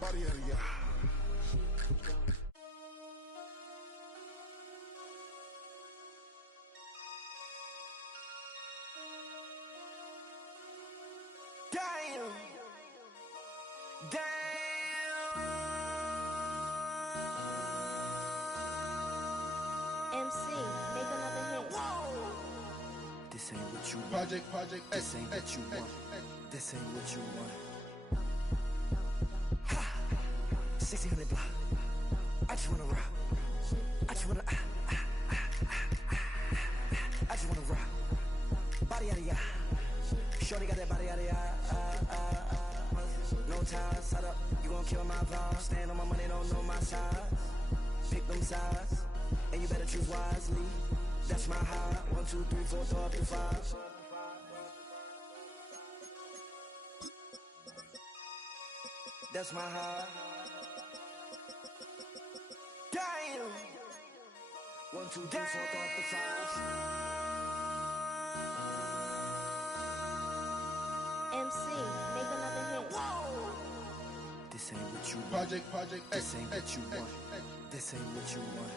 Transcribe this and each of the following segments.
Body out of ya. Damn. MC, make another hit. This ain't what you want. Project This ain't what you want. This ain't what you want. 1600 block. I just wanna rock. I just wanna. I just wanna rock. Body out of ya. Shorty got that body out of ya. No time, set up. You gon' kill my vibe. Stand on my money, don't know my size. Pick them sides, and you better choose wisely. That's my high. 1, 2, 3, 4, throw up to 5. That's my high. Damn. 1, 2, 3, 4, throw up to 5. MC, make another hit. This ain't what you want. Project This ain't what you want. This ain't what you want.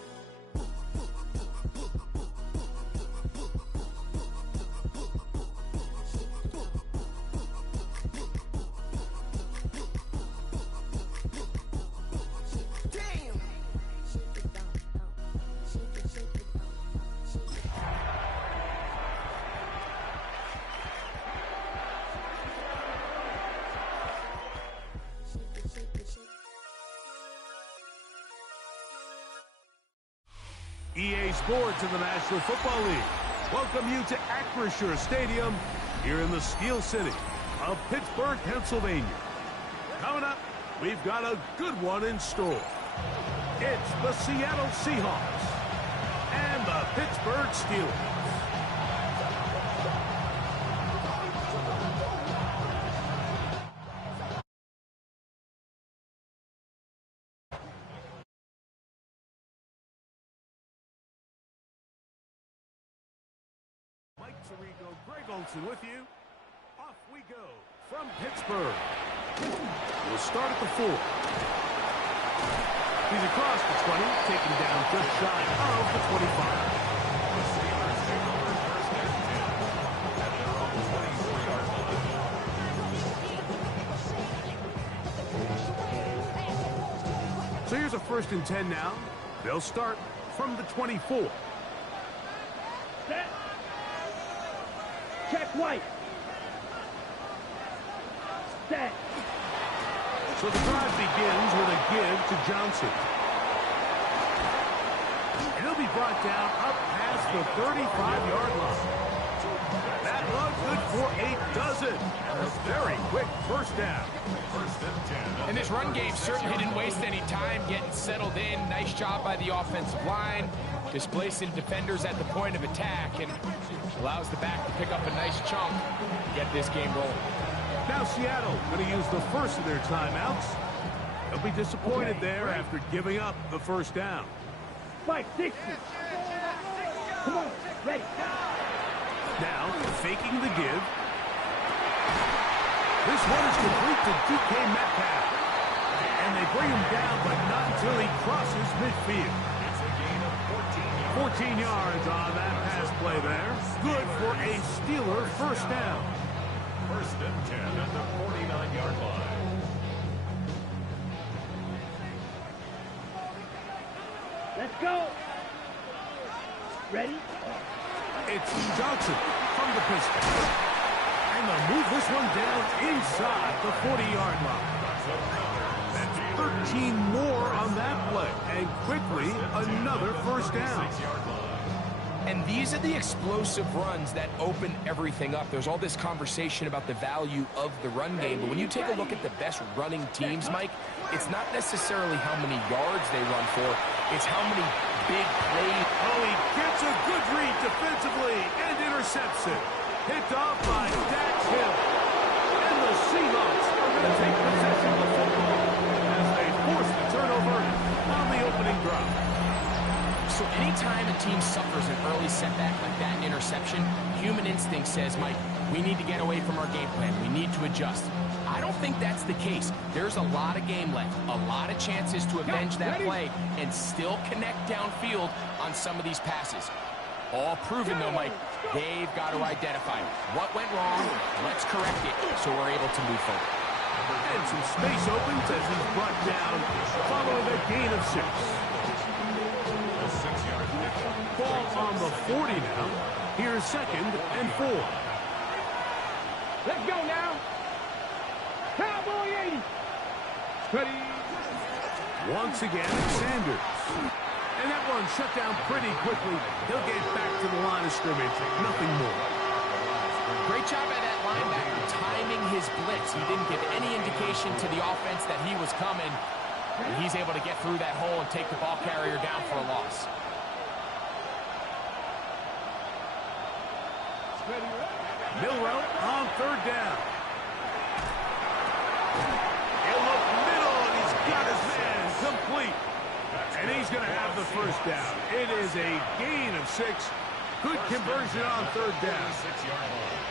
EA Sports in the National Football League welcome you to Acrisure Stadium here in the Steel City of Pittsburgh, Pennsylvania. Coming up, we've got a good one in store. It's the Seattle Seahawks and the Pittsburgh Steelers. Greg Olson with you. Off we go from Pittsburgh. We'll start at the 4. He's across the 20, taken down just shy of the 25. So here's a 1st and 10 now. They'll start from the 24. Set. Check White. Set. So the drive begins with a give to Johnson. And he'll be brought down up past the 35-yard line. That run good for a dozen. And a very quick 1st down. And this run game certainly didn't waste any time getting settled in. Nice job by the offensive line, displacing defenders at the point of attack, and allows the back to pick up a nice chunk to get this game rolling. Now Seattle going to use the first of their timeouts. They'll be disappointed there after giving up the 1st down. 560. Come on, ready. Now faking the give. This one is complete to DK Metcalf. And they bring him down, but not until he crosses midfield. 14 yards on that pass play there. Good for a Steeler 1st down. 1st and 10 at the 49-yard line. Let's go. Ready? It's Johnson from the pistol. And they'll move this one down inside the 40-yard line. That's 13 more on that play. And quickly, another 1st down. And these are the explosive runs that open everything up. There's all this conversation about the value of the run game, but when you take a look at the best running teams, Mike, it's not necessarily how many yards they run for, it's how many big plays. Oh, he gets a good read defensively and intercepts it. Picked off by Dax Hill. And the Seahawks are going to take possession of the football as they force the turnover on the opening drive. So anytime a team suffers an early setback like that interception, human instinct says, Mike, we need to get away from our game plan. We need to adjust. I don't think that's the case. There's a lot of game left, a lot of chances to avenge that play and still connect downfield on some of these passes. All proven, though, Mike. They've got to identify what went wrong. Let's correct it so we're able to move forward. And some space opens as he's brought down following a gain of 6. A 6-yard pickup. Ball on the 40 now. Here's 2nd and 4. Let's go now. Cowboy 80. Ready. Once again, Sanders. And that one shut down pretty quickly. He'll get back to the line of scrimmage. Nothing more. Great job by that linebacker timing his blitz. He didn't give any indication to the offense that he was coming. And he's able to get through that hole and take the ball carrier down for a loss. Milrow on 3rd down. He'll look middle, and he's got his man complete. And he's going to have the 1st down. It is a gain of 6. Good conversion on 3rd down. 6-yard line.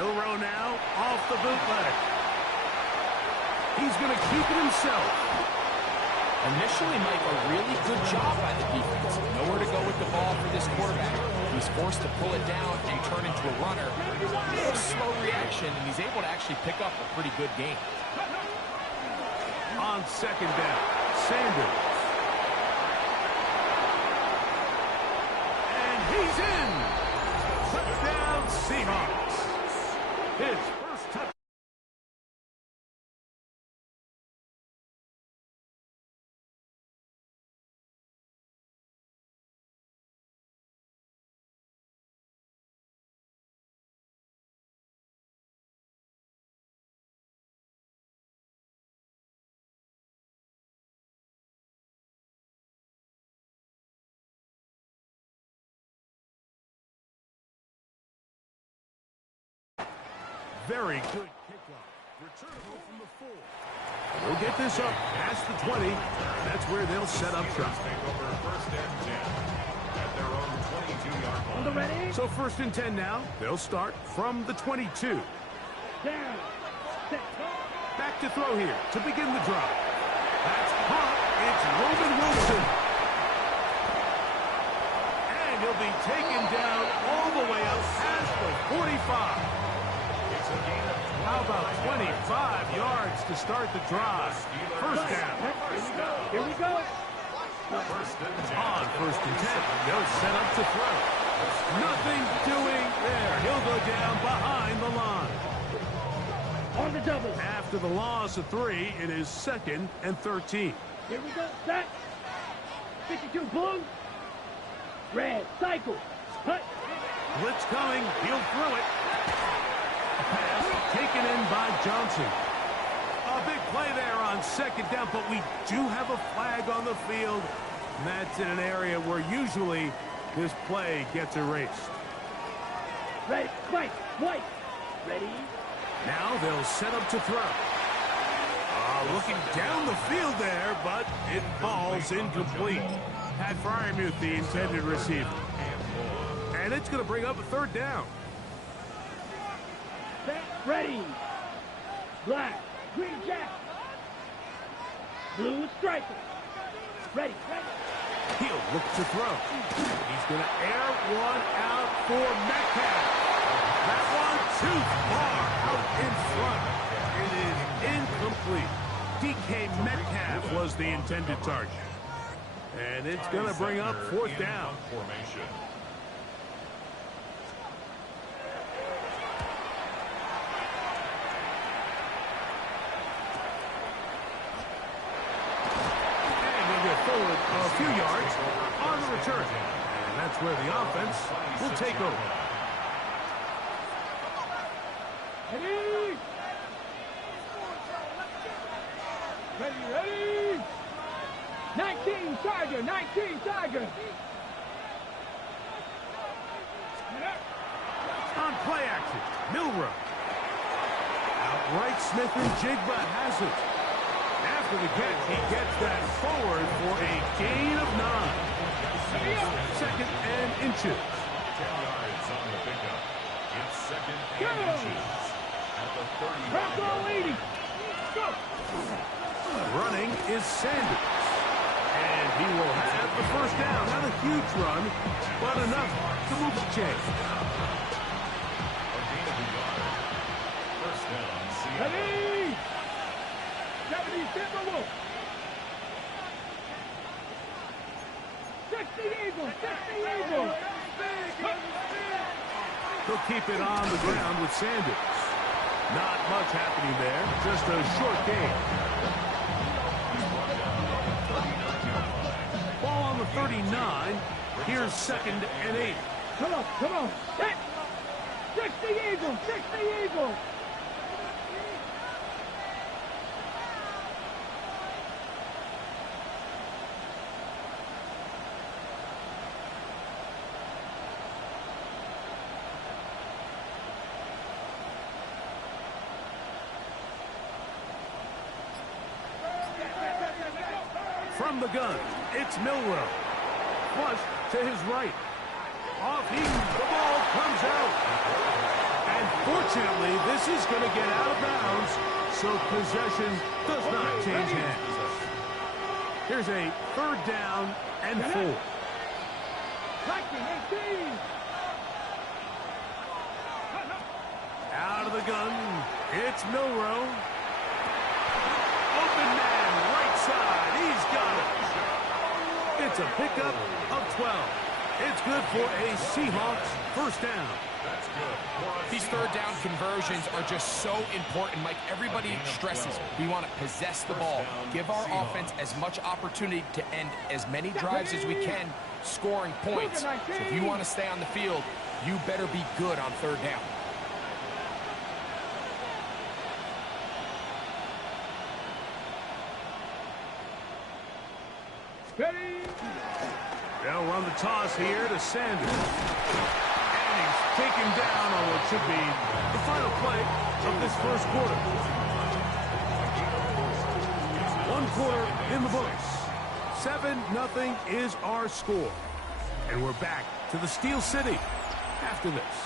Milrow now off the bootleg. He's going to keep it himself. Initially, Mike, a really good job by the defense. Nowhere to go with the ball for this quarterback. He's forced to pull it down and turn into a runner. A little slow reaction, and he's able to actually pick up a pretty good game. On 2nd down, Sanders. And he's in. Touchdown, Seahawks. His first touchdown. Very good kickoff. Returnable from the 4. We'll get this up past the 20. That's where they'll set up shop. Take over 1st and 10 at their own 22-yard line. On the ready. So 1st and 10 now. They'll start from the 22. Down. Set. Back to throw here to begin the drive. That's caught. It's Roman Wilson. And he'll be taken down all the way up past the 45. How about 25 yards to start the drive? 1st down. Here we go. On 1st and 10, they'll set up to throw. Nothing doing there. He'll go down behind the line. On the double. After the loss of 3, it is 2nd and 13. Here we go. Set. 52 blue. Red. Cycle. Cut. Blitz coming. He'll throw it. Pass taken in by Johnson. A big play there on 2nd down, but we do have a flag on the field. And that's in an area where usually this play gets erased. Ready. White. White. Ready. Now they'll set up to throw. Looking down the field there, but it falls incomplete. Pat Fryermuth, the intended receiver. And it's going to bring up a 3rd down. Ready. Black. Green jacket. Blue striker. Ready. Ready. He'll look to throw. He's going to air one out for Metcalf. That one too far out in front. It is incomplete. DK Metcalf was the intended target. And it's going to bring up 4th down. Formation. Forward a few yards on the return. And that's where the offense will take over. Ready. Ready. 19 Tiger. 19 Tiger. On play action, Milrow. Outright Smith and Jigba has it. After the catch, he gets that forward for a gain of 9. 2nd and inches. 10 yards on the pickup. It's 2nd and inches. Running is Sanders. And he will have the first down. Not a huge run, but enough to move the chain. First down, Seahawks. Ready! Japanese tempo. 60 Eagles! 60 Eagles! He'll keep it on the ground with Sanders. Not much happening there. Just a short gain. Ball on the 39. Here's 2nd and 8. Come on, come on. 60 Eagles! 60 Eagles! From the gun, it's Milrow. Flush to his right. Off he, the ball comes out. And fortunately, this is going to get out of bounds, so possession does not change hands. Here's a 3rd down and 4. Out of the gun, it's Milrow. Open man, right side, he's got it. It's a pickup of 12. It's good for a Seahawks first down. That's good. These 3rd down conversions are just so important. Like everybody stresses, we want to possess the ball, give our offense as much opportunity to end as many drives as we can, scoring points. So if you want to stay on the field, you better be good on 3rd down. They'll run the toss here to Sanders. And he's taken down on what should be the final play of this first quarter. 1 quarter in the books. 7-0 is our score. And we're back to the Steel City after this.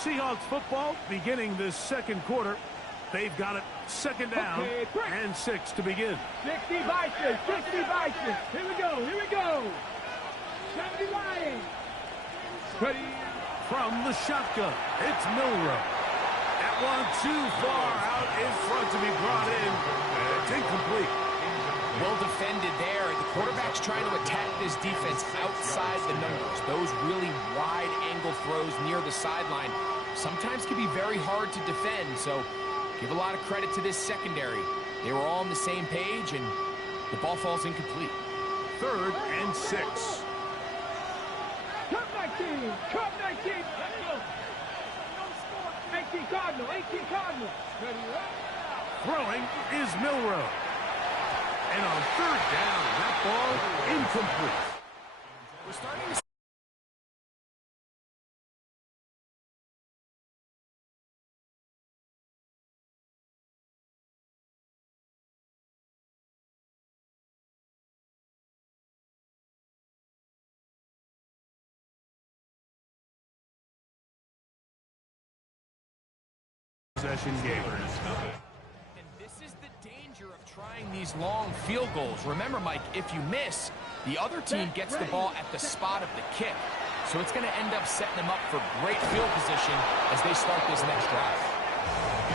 Seahawks football beginning this 2nd quarter. They've got it 2nd down and 6 to begin. 60 Bison, 60 Bison. Here we go, here we go. 70 Lions. Ready. From the shotgun, it's Milrow. That one too far out in front to be brought in. It's incomplete. Well defended there. The quarterback's trying to attack this defense outside the numbers. Those really wide angle throws near the sideline sometimes can be very hard to defend, so give a lot of credit to this secondary. They were all on the same page, and the ball falls incomplete. 3rd and 6. Cup 19, Cup 19. Let's go. 18 Cardinal, 18 Cardinal. Ready, Throwing is Milrow. And on 3rd down, that ball incomplete. We're starting to possession game. And this is the danger of trying these long field goals. Remember, Mike, if you miss, the other team gets the ball at the spot of the kick. So it's going to end up setting them up for great field position as they start this next drive.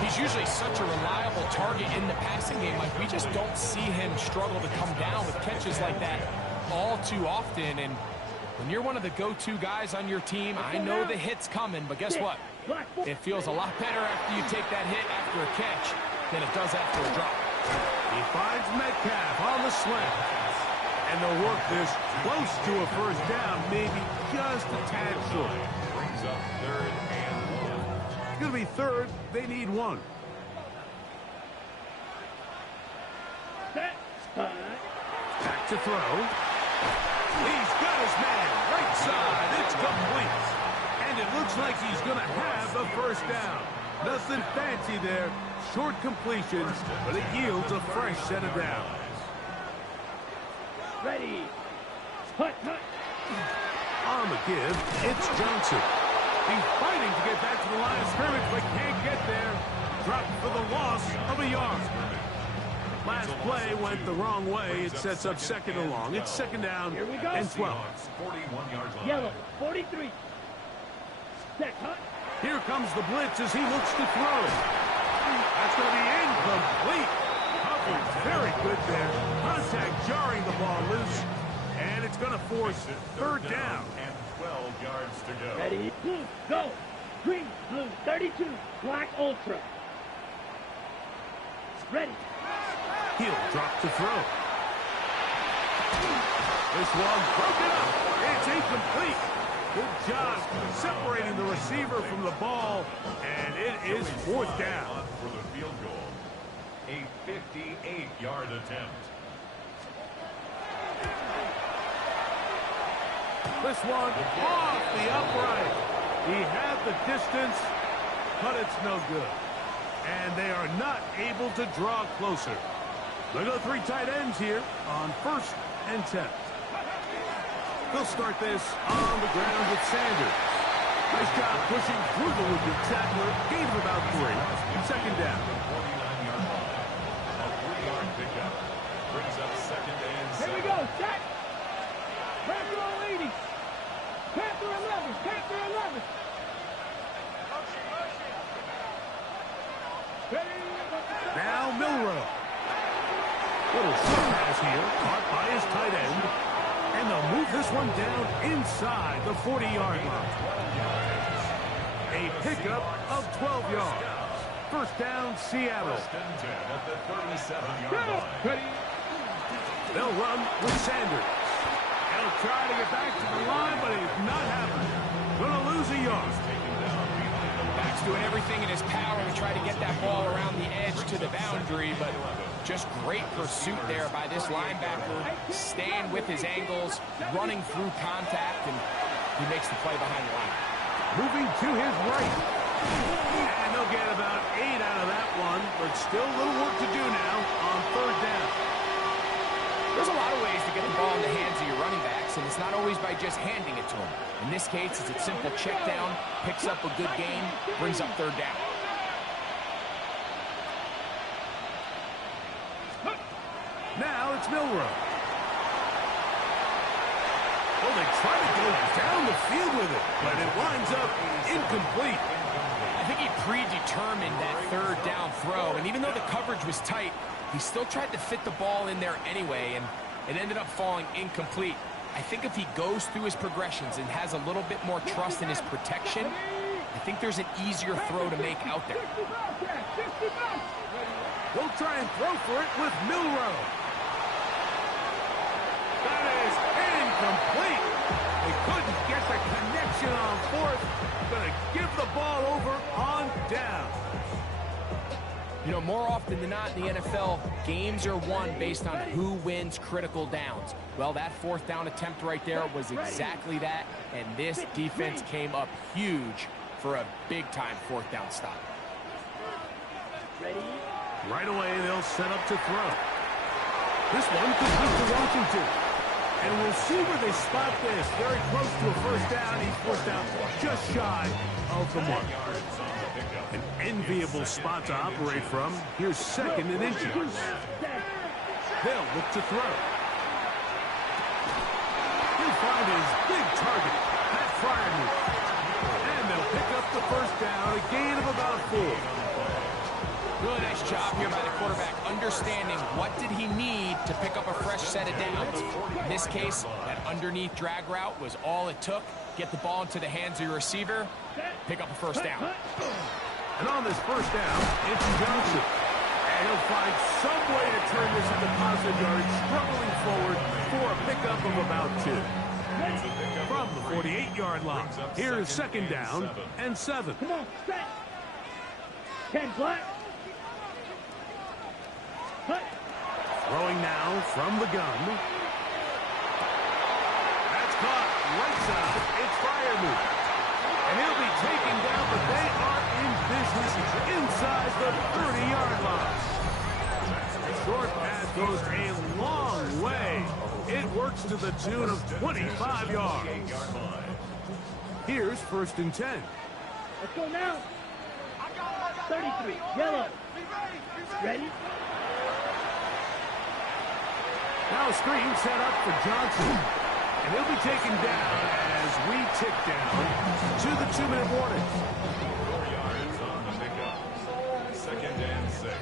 He's usually such a reliable target in the passing game. Like, we just don't see him struggle to come down with catches like that all too often. And when you're one of the go-to guys on your team, I know the hit's coming, but guess what? It feels a lot better after you take that hit after a catch than it does after a drop. He finds Metcalf on the slant. And they'll work this close to a first down, maybe just a tad short. Brings up 3rd and 1. It's going to be 3rd. They need 1. Back to throw. He's got his man. Right side. It's complete. And it looks like he's going to have the first down. Nothing fancy there. Short completion, but it yields a fresh set of downs. Ready. Hut, hut. On the give, it's Johnson. He's fighting to get back to the line of scrimmage, but can't get there. Dropped for the loss of a yard. Last play went the wrong way. It sets up second and long. It's second down and 12. Yellow, 43. Set, huh? Here comes the blitz as he looks to throw. That's going to be incomplete. Coverage very good there. Contact jarring the ball loose. And it's going to force third down. And 12 yards to go. Ready, blue, go. Green, blue, 32. Black, ultra. Ready. He'll drop to throw. This one broken up. It's incomplete. Good job separating the receiver from the ball, and it is fourth down. For the field goal, a 58-yard attempt. This one off the upright. He had the distance, but it's no good. And they are not able to draw closer. They go three tight ends here on 1st and 10. They'll start this on the ground with Sanders. Nice job pushing through the wounded tackler. Gain of about 3. Second down. 49-yard line. A 3-yard pickup. Brings up second and 7. Here we go, set. Panther on 80. Panther 11. Panther 11. Now Milrow. Little short pass here, caught by his tight end. And they'll move this one down inside the 40-yard line. A pickup of 12 yards. First down, Seattle. First and 10 at the 37-yard line. They'll run with Sanders. He'll try to get back to the line, but it's not happening. Gonna lose a yard. Back's doing everything in his power to try to get that ball around the edge to the boundary, but just great pursuit there by this linebacker, staying with his angles, running through contact, and he makes the play behind the line. Moving to his right. And they'll get about 8 out of that one, but still a little work to do now on third down. There's a lot of ways to get the ball in the hands of your running backs, and it's not always by just handing it to them. In this case, it's a simple check down, picks up a good gain, brings up third down. Now it's Milrow. Well, they try to go down the field with it, but it winds up incomplete. I think he predetermined that third down throw, and even though the coverage was tight, he still tried to fit the ball in there anyway, and it ended up falling incomplete. I think if he goes through his progressions and has a little bit more trust in his protection, I think there's an easier throw to make out there. They'll try and throw for it with Milrow. That is incomplete. They couldn't get the connection on fourth. Gonna give the ball over on down. You know, more often than not in the NFL, games are won based on who wins critical downs. Well, that fourth down attempt right there was exactly that, and this defense came up huge for a big-time fourth down stop. Right away, they'll set up to throw. This one could lead to Washington. And we'll see where they spot this. Very close to a first down. He's forced out just shy of the mark. An enviable spot to operate from. Here's second and inches. They'll look to throw. He'll find his big target, Pat Fryermuth. And they'll pick up the first down, a gain of about 4. Really nice job here by the quarterback, understanding what did he need to pick up a fresh set of downs. In this case, that underneath drag route was all it took. Get the ball into the hands of your receiver, pick up a first down. And on this first down, it's Johnson. And he'll find some way to turn this into positive yards, struggling forward for a pickup of about 2. From the 48-yard line, here's second down and 7. Come on, set. 10 black. Throwing now from the gun. That's caught right side. It's Fryermuth. And he'll be taken down, but they are in business inside the 30-yard line. The short pass goes a long way. It works to the tune of 25 yards. Here's 1st and 10. Let's go now. 33, yellow. Ready? Now a screen set up for Johnson. And he'll be taken down as we tick down to the 2-minute warning. 4 yards on the pickup. 2nd and 6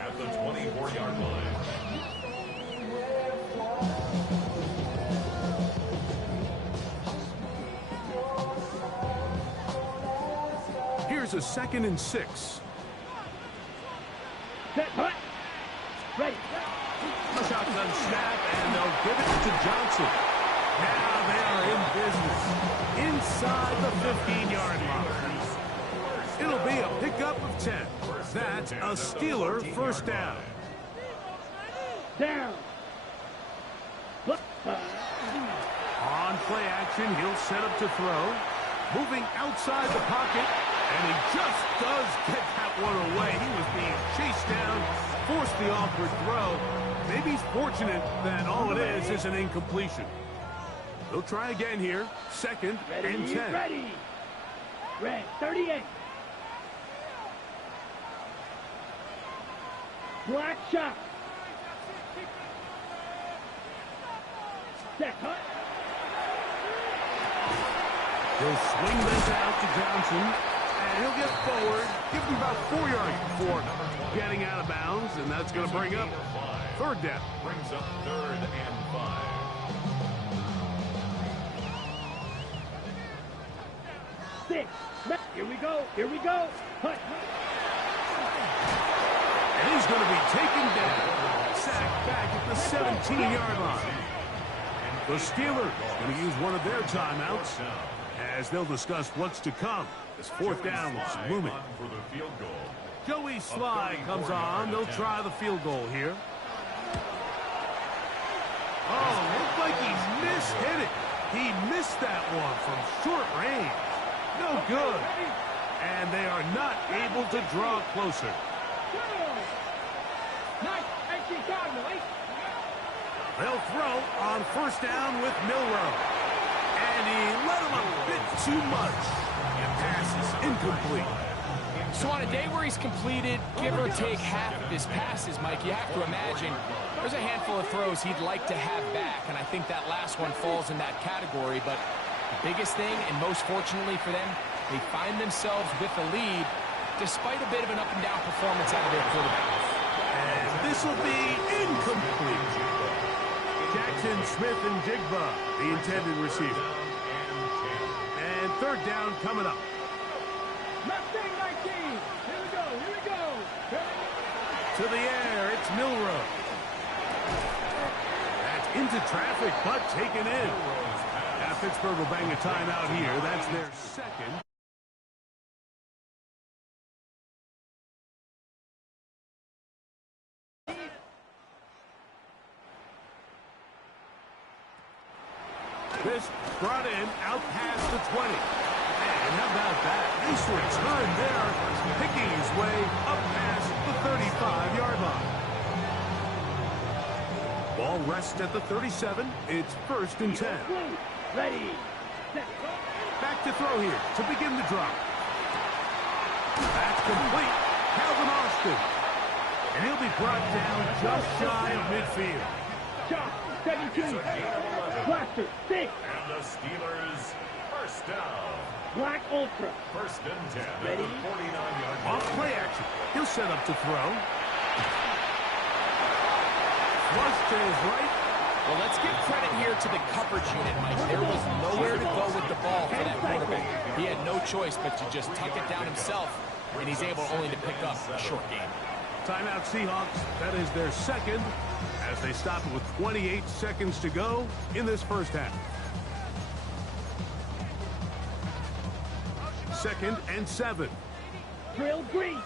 at the 24-yard line. Here's a 2nd and 6. Set, hut. Ready. Shotgun snap, and they'll give it to Johnson. Now they are in business inside the 15-yard line. It'll be a pickup of 10. That's a Steeler 1st down. Down. On play action, he'll set up to throw. Moving outside the pocket, and he just does get that one away. He was being chased down, forced the awkward throw. Maybe he's fortunate that all it is an incompletion. They'll try again here. 2nd and 10. Ready. Red, 38. Black shot. Set, hut. He'll swing this out to Johnson, and he'll get forward, give him about 4 yards before getting out of bounds, and that's going to bring up 3rd down. Brings up 3rd and 5. 6. Here we go. Here we go. Hut. And he's going to be taken down. Sacked back at the 17-yard line. The Steelers going to use one of their timeouts as they'll discuss what's to come. This 4th down is looming. For the field goal. Joey Sly comes on. They'll try the field goal here. Oh, looks like he mishit it. He missed that one from short range. No good. And they are not able to draw closer. They'll throw on 1st down with Milrow. And he let him a bit too much. And pass is incomplete. So on a day where he's completed, give or take half of his passes, Mike, you have to imagine there's a handful of throws he'd like to have back, and I think that last one falls in that category. But the biggest thing, and most fortunately for them, they find themselves with the lead despite a bit of an up-and-down performance out of their quarterback. And this will be incomplete. Jackson, Smith, and Jigba, the intended receiver. And 3rd down coming up. Mustang 19. Here we go. Here we go. To the air, it's Milrow. That's into traffic, but taken in. Now Pittsburgh will bang a timeout here. That's their 2nd. This brought in out past the 20. And how about that? Nice return there, picking his way up past the 35-yard line. Ball rests at the 37. It's 1st and 10. Ready. Back to throw here to begin the drop. That's complete. Calvin Austin. And he'll be brought down just shy of midfield. Shot. 17. Blaster. 6. And the Steelers 1st down. Black Ultra. 1st and 10. Ready. 49-yard line. Off play action. He'll set up to throw. Flush to his right. Well, let's give credit here to the coverage unit, Mike. There was nowhere to go with the ball for that quarterback. He had no choice but to just tuck it down himself, and he's able only to pick up a short game. Timeout Seahawks. That is their 2nd as they stop it with 28 seconds to go in this 1st half. 2nd and 7. Drill green.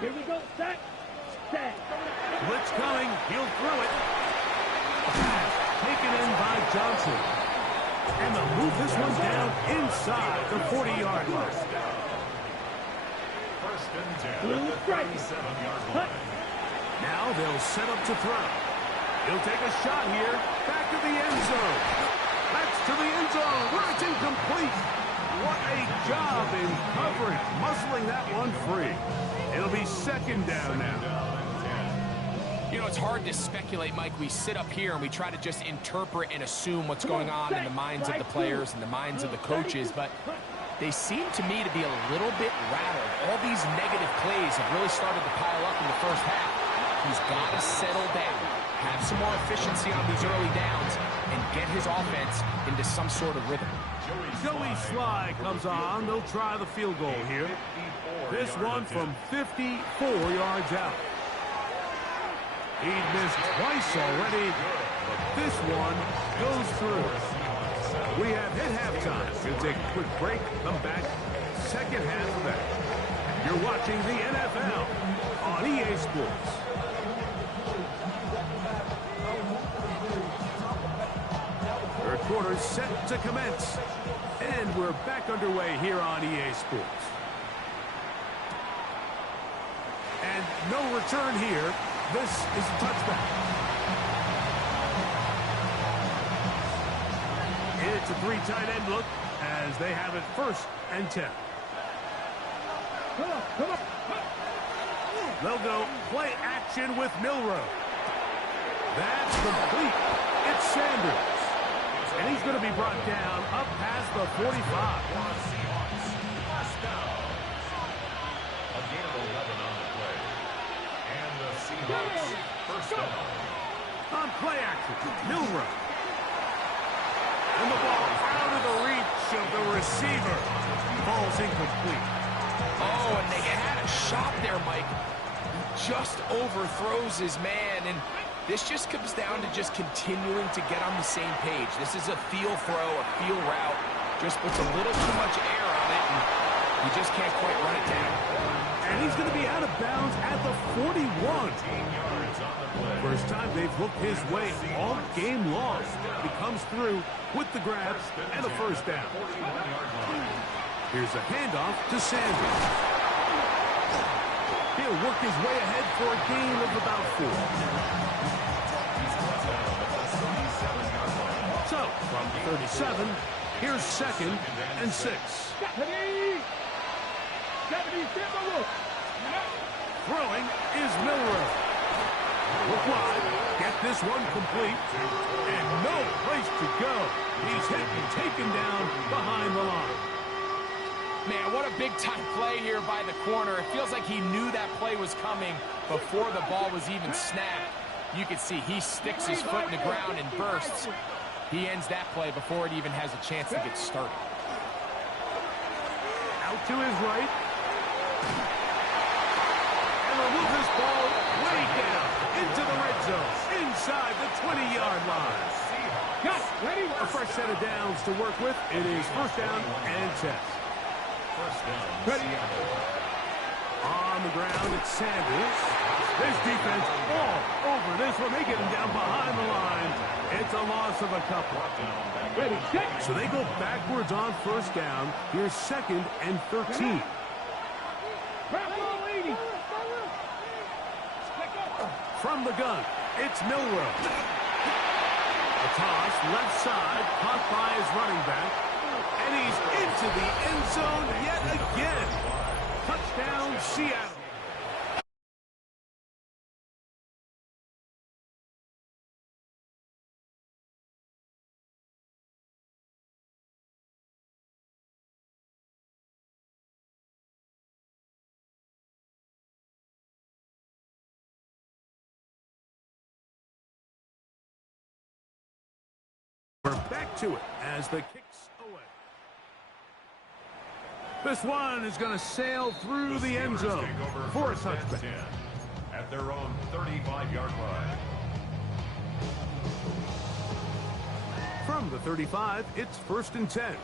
Here we go. Set. Set. Blitz coming. He'll throw it. Pass taken in by Johnson. And they'll move this one down inside the 40-yard line. 1st and 10. Blue strike. 37-yard line. Now they'll set up to throw. He'll take a shot here. Back to the end zone. That's to the end zone where it's incomplete. What a job in covering, muscling that one free. It'll be second down now. You know, it's hard to speculate, Mike. We sit up here and we try to just interpret and assume what's going on in the minds of the players and the minds of the coaches, but they seem to me to be a little bit rattled. All these negative plays have really started to pile up in the first half. He's got to settle down, have some more efficiency on these early downs, and get his offense into some sort of rhythm. Joey Sly comes on. They'll try the field goal here. This one from 54 yards out. He missed twice already, but this one goes through. We have hit halftime. We'll take a quick break, come back, second half of that. You're watching the NFL on EA Sports. Third quarter set to commence, and we're back underway here on EA Sports. And no return here. This is a touchback. It's a three tight end look as they have it 1st and 10. Come on. They'll go play action with Milroe. That's complete. It's Sanders. And he's going to be brought down up past the 45. A gain of 11 on the play. And the Seahawks first down. On play action, Milroe. And the ball out of the reach of the receiver. Ball's incomplete. Oh, and they had a shot there, Mike. He just overthrows his man, and this just comes down to just continuing to get on the same page. This is a feel throw, a feel route. Just puts a little too much air on it, and you just can't quite run it down. And he's going to be out of bounds at the 41. First time they've looked his way all game long. He comes through with the grab and a first down. Here's a handoff to Sanders. He'll work his way ahead for a gain of about 4. So, from 37, here's 2nd and 6. Throwing is Milroe. Look wide, get this one complete, and no place to go. He's hit and taken down behind the line. Man, what a big-time play here by the corner. It feels like he knew that play was coming before the ball was even snapped. You can see he sticks his foot in the ground and bursts. He ends that play before it even has a chance to get started. Out to his right. And will move this ball way down into the red zone, inside the 20-yard line. A fresh set of downs to work with. It is 1st down and 10. Ready. On the ground, it's Sanders. This defense all over this one. They get him down behind the line. It's a loss of a couple. Ready, set. So they go backwards on 1st down. Here's 2nd and 13. From the gun, it's Milroe. A toss, left side, caught by his running back. And he's into the end zone yet again. Touchdown, Seattle. We're back to it as the kicks away. This one is going to sail through the end zone for a touchback. At their own 35-yard line. From the 35, it's 1st and 10.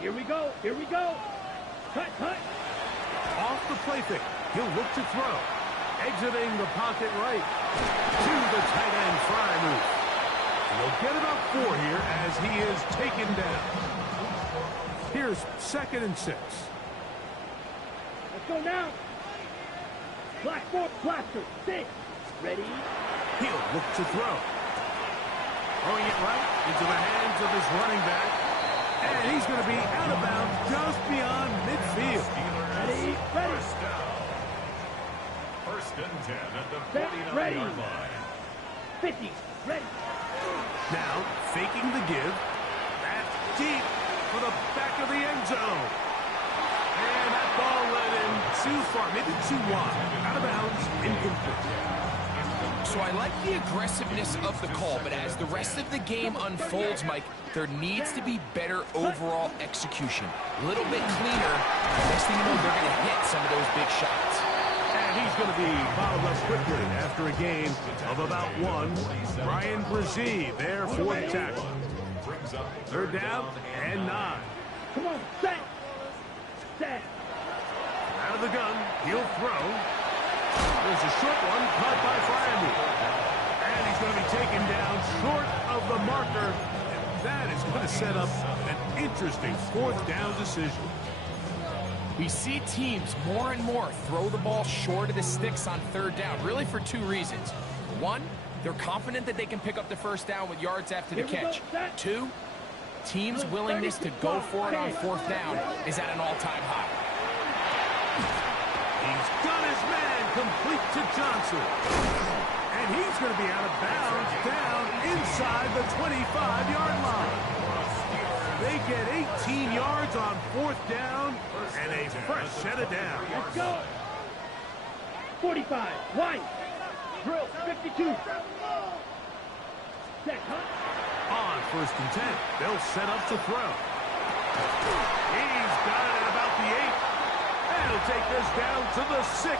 Here we go. Cut. Off the play fake, he'll look to throw. Exiting the pocket right to the tight end fly move. And they'll get about 4 here as he is taken down. Here's 2nd and 6. Let's go now. Blaster. 6. Ready. He'll look to throw. Throwing it right into the hands of his running back. And he's going to be out of bounds just beyond midfield. Ready, ready. First and 10 at the Set, ready. 49-yard line. 50, ready. Now, faking the give. That's deep for the back of the end zone. And that ball led him too far, maybe too wide. Out of bounds, incomplete. So I like the aggressiveness of the call, but as the rest of the game unfolds, Mike, there needs to be better overall execution. A little bit cleaner. Next thing you know, they're going to hit some of those big shots. And he's going to be fouled up quickly after a gain of about one. Brian Brzee there for the tackle. Third down and 9. Come on, set. Set. Out of the gun, he'll throw. There's a short one caught by Fryermuth. And he's going to be taken down short of the marker. And that is going to set up an interesting fourth down decision. We see teams more and more throw the ball short of the sticks on third down, really for two reasons. One, they're confident that they can pick up the first down with yards after the catch. Two, teams' willingness to go for it on fourth down is at an all-time high. He's got his man complete to Johnson. And he's going to be out of bounds down inside the 25-yard line. They get 18 yards on fourth down and a fresh set of downs. Let's go. 45, wide. Drill, 52. Set, huh? On first and 10, they'll set up to throw. He's got it at about the 8. That'll take this down to the 6.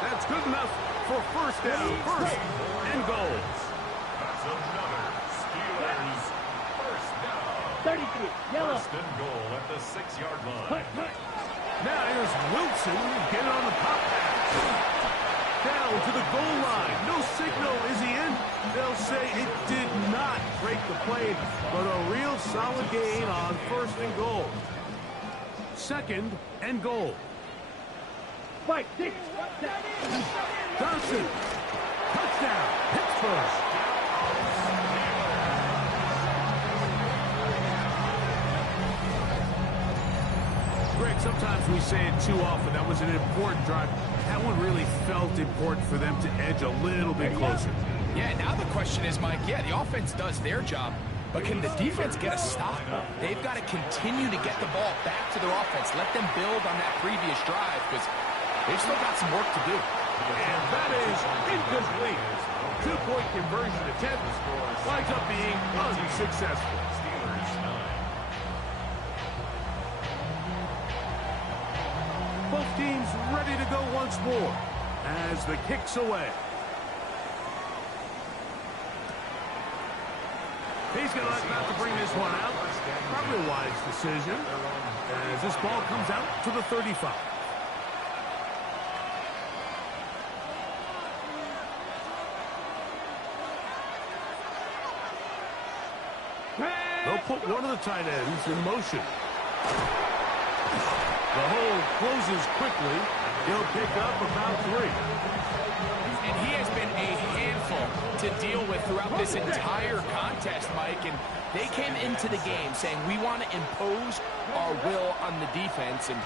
That's good enough for first down, first and goal. That's another Steelers first down. 33, yellow. First and goal at the 6-yard line. Cut, cut. Now here's Wilson getting on the pop pass. Down to the goal line. No signal. Is he in? They'll say it did not break the play, but a real solid gain on first and goal. Second and goal. 5, 6, Johnson. Touchdown. Pittsburgh. Greg, sometimes we say it too often. That was an important drive. That one really felt important for them to edge a little bit closer. Yeah, now the question is, Mike, yeah, the offense does their job, but can the defense get a stop? They've got to continue to get the ball back to their offense. Let them build on that previous drive because they've still got some work to do. And that is incomplete. Two-point conversion attempt winds up being unsuccessful. Steelers 9. Both teams ready to go once more as the kick's away. He's going to opt not to bring this one out. Probably a wise decision as this ball comes out to the 35. They'll put one of the tight ends in motion. The hole closes quickly. He'll pick up about 3. And he has been a handful to deal with throughout this entire contest, Mike. And they came into the game saying, we want to impose our will on the defense. And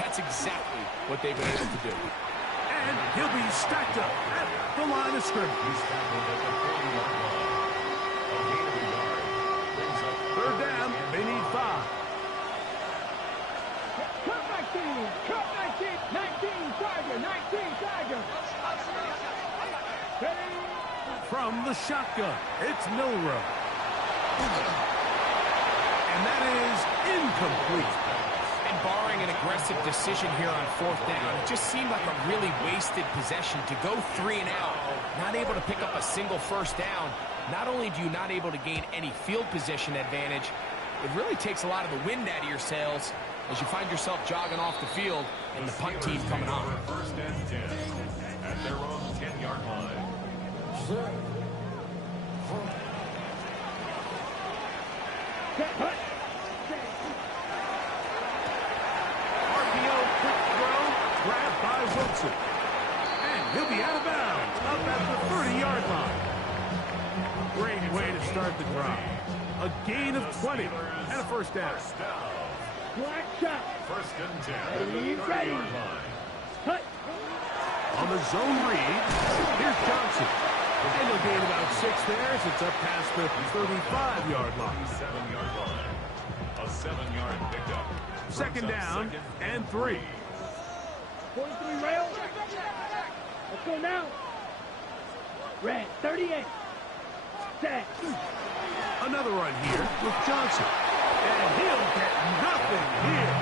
that's exactly what they've been able to do. And he'll be stacked up at the line of scrimmage. Third down, they need 5. Cut 19, cut 19, 19, Tiger, 19, Tiger. Ready? From the shotgun, it's Milrow. And that is incomplete. And barring an aggressive decision here on fourth down, it just seemed like a really wasted possession to go 3 and out, not able to pick up a single first down. Not only do you not able to gain any field position advantage, it really takes a lot of the wind out of your sails as you find yourself jogging off the field and the punt team coming on. First and 10 at their own 10-yard line. Cut. RPO quick throw, grabbed by Wilson. And he'll be out of bounds up at the 30-yard line. Great way to start the drive. A gain of 20 and a first down. Black shot. First and 10 at the Ready, 30-yard line. Cut. On the zone read, here's Johnson. And he'll gain about 6 there as it's up past the 35-yard line. 7-yard line. A 7-yard pickup. Second down and 3. 43 rail. Let's go now. Red, 38. Set. Another run here with Johnson. And he'll get nothing here.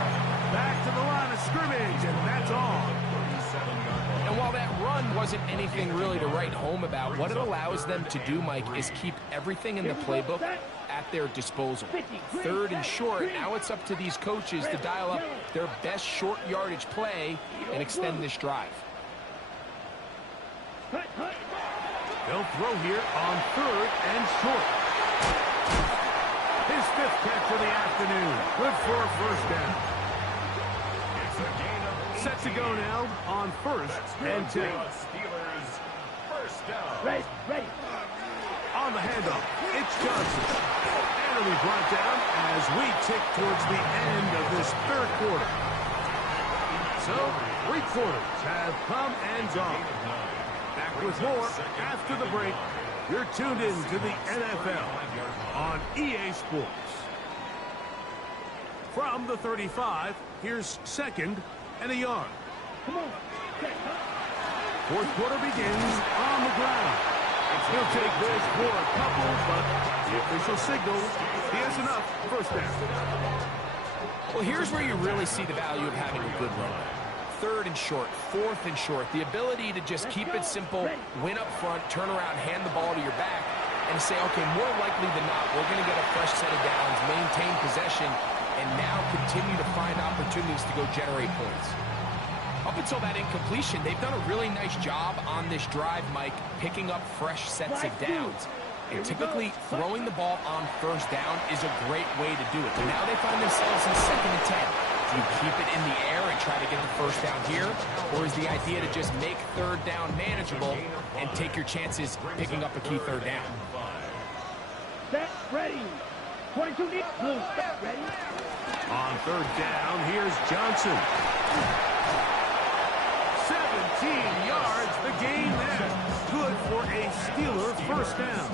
Back to the line of scrimmage, and that's all. And while that run wasn't anything really to write home about, what it allows them to do, Mike, is keep everything in the playbook at their disposal. Third and short, now it's up to these coaches to dial up their best short yardage play and extend this drive. They'll throw here on 3rd and short. His 5th catch of the afternoon. Good for a first down. Set to go now on 1st and 10. Steelers first down. Ready, ready. On the handoff, it's Johnson. And it'll be brought down as we tick towards the end of this 3rd quarter. So, 3 quarters have come and gone. Back with more after the break. You're tuned in to the NFL on EA Sports. From the 35, here's 2nd and a yard. Come on. 4th quarter begins on the ground. He'll take this for a couple, but the official signals he has enough. First down. Well, here's where you really see the value of having a good run. 3rd and short, 4th and short. The ability to just keep it simple, win up front, turn around, hand the ball to your back, and say, okay, more likely than not, we're going to get a fresh set of downs, maintain possession, and now continue to find opportunities to go generate points. Up until that incompletion, they've done a really nice job on this drive, Mike, picking up fresh sets of downs. And typically, throwing the ball on 1st down is a great way to do it. But now they find themselves in 2nd and 10. Do you keep it in the air and try to get the first down here? Or is the idea to just make 3rd down manageable and take your chances picking up a key 3rd down? Set, ready. 22 deep. Blue, set, ready. On 3rd down, here's Johnson. 17 yards, the gain there. Good for a Steeler first down.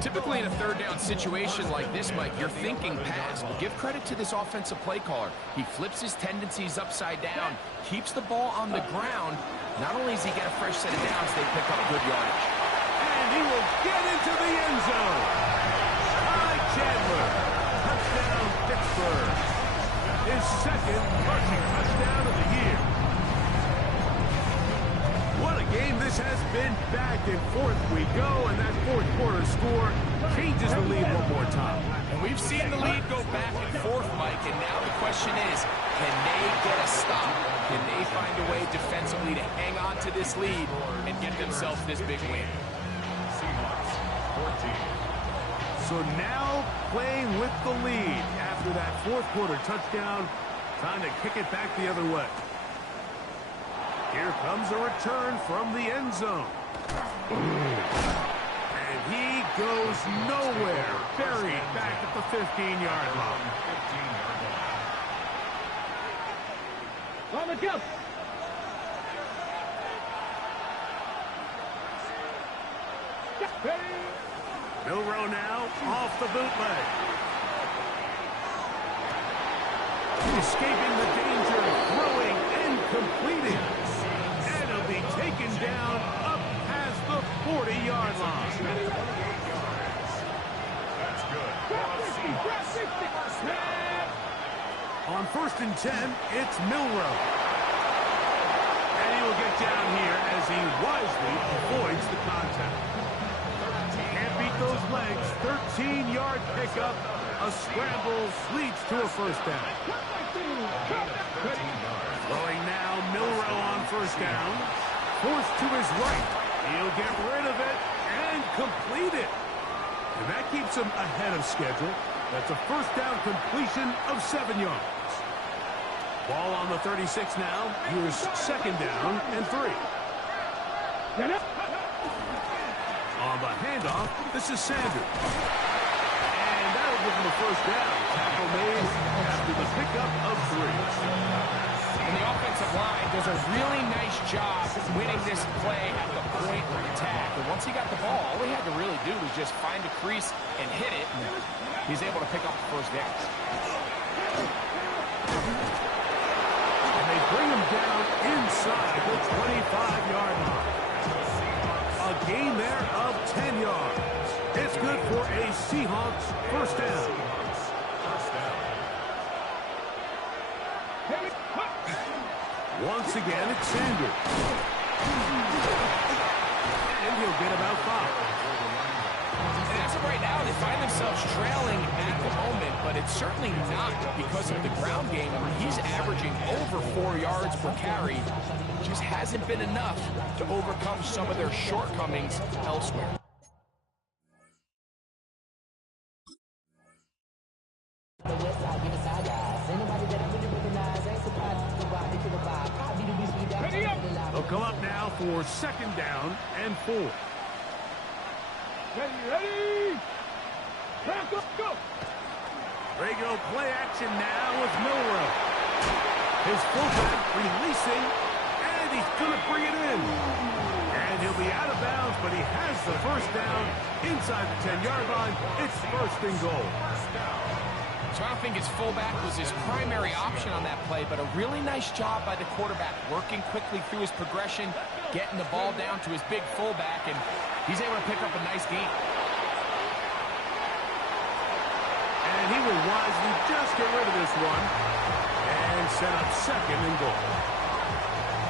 Typically in a 3rd down situation like this, Mike, you're thinking pass. But give credit to this offensive play caller. He flips his tendencies upside down, keeps the ball on the ground. Not only does he get a fresh set of downs, they pick up good yardage. And he will get into the end zone. Ty Chandler, touchdown Pittsburgh. His 2nd rushing touchdown of the year. What a game this has been. Back and forth we go, and that 4th quarter score changes the lead one more time. And we've seen the lead go back and forth, Mike, and now the question is, can they get a stop? Can they find a way defensively to hang on to this lead and get themselves this big win? Seahawks 14. So now playing with the lead after that 4th quarter touchdown, trying to kick it back the other way. Here comes a return from the end zone. And he goes nowhere. Buried back at the 15-yard line. 15-yard line. On the jump. Milroe now off the bootleg. Escaping the danger, throwing and completing. And he'll be taken down up past the 40-yard line. That's good. On 1st and 10, it's Milroe. And he will get down here as he wisely avoids the contact. Can't beat those legs. 13-yard pickup. A scramble leads to a first down. Throwing now, Milroe on 1st down. Forced to his right. He'll get rid of it and complete it. And that keeps him ahead of schedule. That's a 1st down completion of 7 yards. Ball on the 36 now. Here's 2nd down and 3. On the handoff, this is Sanders. And that'll give him a first down. Tackle made after the pickup of 3. And the offensive line does a really nice job winning this play at the point of attack. And once he got the ball, all he had to really do was just find a crease and hit it. And he's able to pick up the first down. And they bring him down inside the 25-yard line. A gain there of 10 yards. It's good for a Seahawks first down. Once again, it's Sanders. And he'll get about 5. And as of right now, they find themselves trailing at the moment, but it's certainly not because of the ground game. I mean, he's averaging over 4 yards per carry. Just hasn't been enough to overcome some of their shortcomings elsewhere. They'll come up now for second down and 4. Ready? Go! They go play action now with Milrow. His fullback releasing, and he's going to bring it in. And he'll be out of bounds, but he has the first down inside the 10-yard line. It's first and goal. So I don't think his fullback was his primary option on that play, but a really nice job by the quarterback, working quickly through his progression, getting the ball down to his big fullback, and he's able to pick up a nice gain. And he will wisely just get rid of this one and set up second and goal.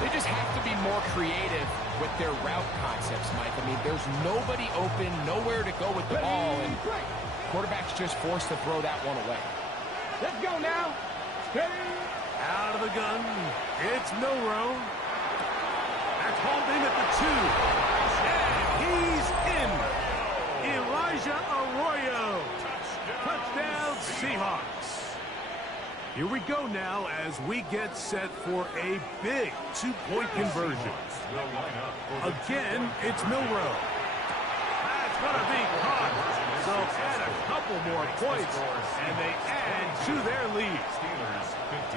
They just have to be more creative with their route concepts, Mike. I mean, there's nobody open, nowhere to go with the ball, and quarterback's just forced to throw that one away. Let's go now. Out of the gun, it's Milrow. That's hauled in at the 2. And he's in. Elijah Arroyo. Touchdown, Seahawks. Here we go now as we get set for a big 2-point conversion. Again, it's Milrow. That's going to be caught. So add a couple more points, and they add to their lead.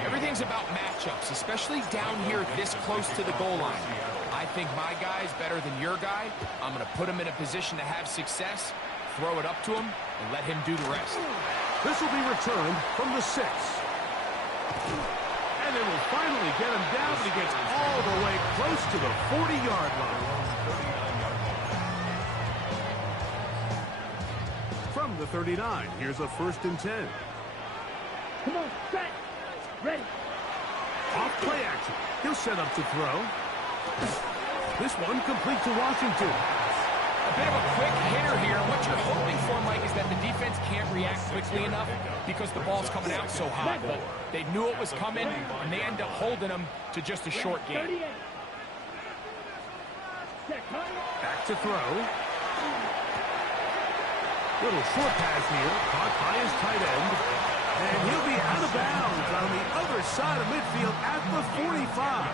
Everything's about matchups, especially down here this close to the goal line. I think my guy's better than your guy. I'm going to put him in a position to have success, throw it up to him, and let him do the rest. This will be returned from the 6. And they will finally get him down, but he gets all the way close to the 40-yard line. From the 39, here's a first and 10. Come on, set. Ready. Off play action. He'll set up to throw. This one complete to Washington. A bit of a quick hitter here. What you're hoping for, Mike, is that the defense can't react quickly enough because the ball's coming out so hot. But they knew it was coming, and they end up holding them to just a short game. Back to throw. Little short pass here, caught by his tight end. And he'll be out of bounds on the other side of midfield at the 45.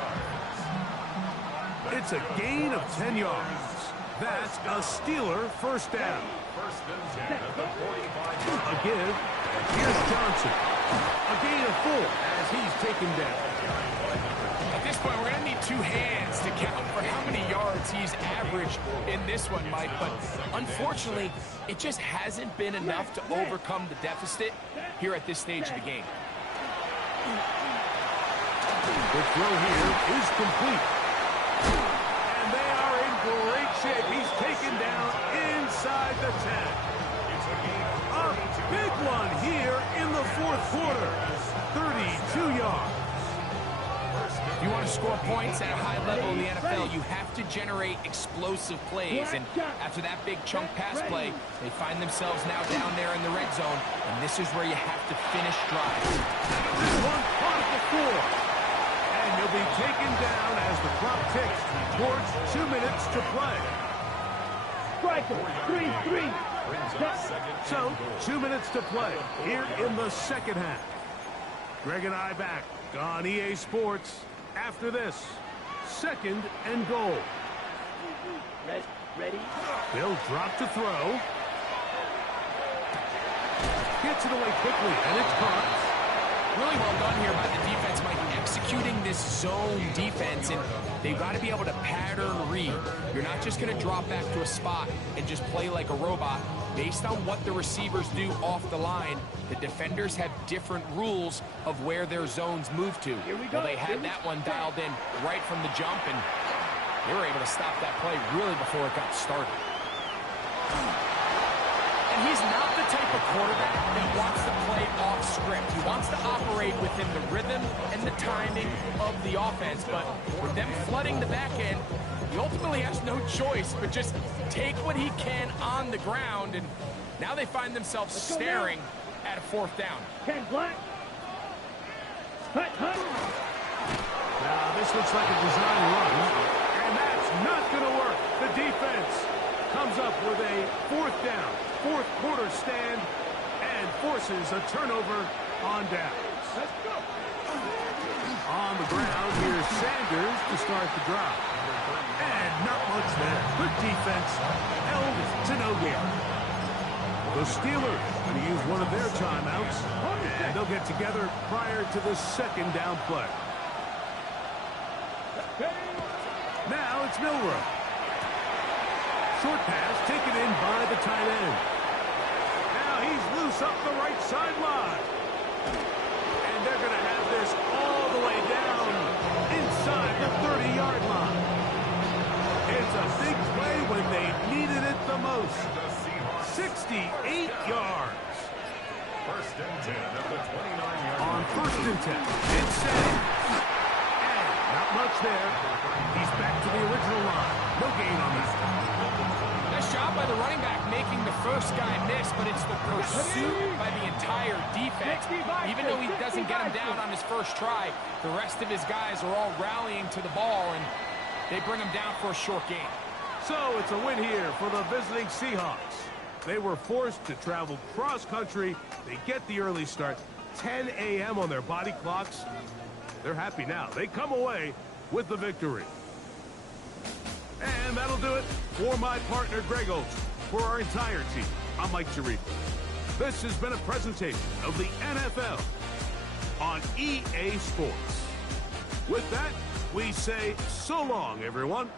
It's a gain of 10 yards. That's a Steeler first down. A give. Here's Johnson. A gain of 4 as he's taken down. At this point, we're going to need 2 hands to count for how many yards he's averaged in this one, Mike. But unfortunately, it just hasn't been enough to overcome the deficit here at this stage of the game. The throw here is complete. And they are in great shape. He's taken down inside the 10. A big one here in the fourth quarter. 32 yards. If you want to score points at a high level in the NFL, you have to generate explosive plays. And after that big chunk pass play, they find themselves now down there in the red zone. And this is where you have to finish drives. This one caught at the 4. And you'll be taken down as the clock ticks towards 2 minutes to play. Striker, 3-3. So, 2 minutes to play here in the second half. Greg and I back on EA Sports after this. Second and goal. Ready? They'll drop to throw. Gets it away quickly, and it's caught. Really well done here by the defense, Mike, executing this zone defense, and they've got to be able to pattern read. You're not just going to drop back to a spot and just play like a robot. Based on what the receivers do off the line, the defenders have different rules of where their zones move to. Well, they had that one dialed in right from the jump, and they were able to stop that play really before it got started. And he's not the type of quarterback that wants to play off script. He wants to operate within the rhythm and the timing of the offense. But with them flooding the back end, he ultimately has no choice but just take what he can on the ground. And now they find themselves staring at a fourth down. Ken Black. Hut, hut. Now, this looks like a design run, and that's not going to work. The defense comes up with a fourth down, fourth quarter stand, and forces a turnover on downs. Let's go. On the ground, here's Sanders to start the drive. And not much there. Good defense, held to no gain. The Steelers going to use one of their timeouts, and they'll get together prior to the second down play. Now it's Milroe. Short pass taken in by the tight end. Now he's loose up the right sideline. And they're going to have this all the way down inside the 30-yard line. It's a big play when they needed it the most. 68 yards. First and 10 at the 29-yard line. On first and 10, it's Sanders. And not much there. He's back to the original line. No gain on that. Nice job by the running back making the first guy miss, but it's the pursuit by the entire defense. Even though he doesn't get him down on his first try, the rest of his guys are all rallying to the ball, and they bring him down for a short gain. So it's a win here for the visiting Seahawks. They were forced to travel cross-country. They get the early start, 10 a.m. on their body clocks. They're happy now. They come away with the victory. And that'll do it for my partner, Greg Olson. For our entire team, I'm Mike Tirico. This has been a presentation of the NFL on EA Sports. With that, we say so long, everyone.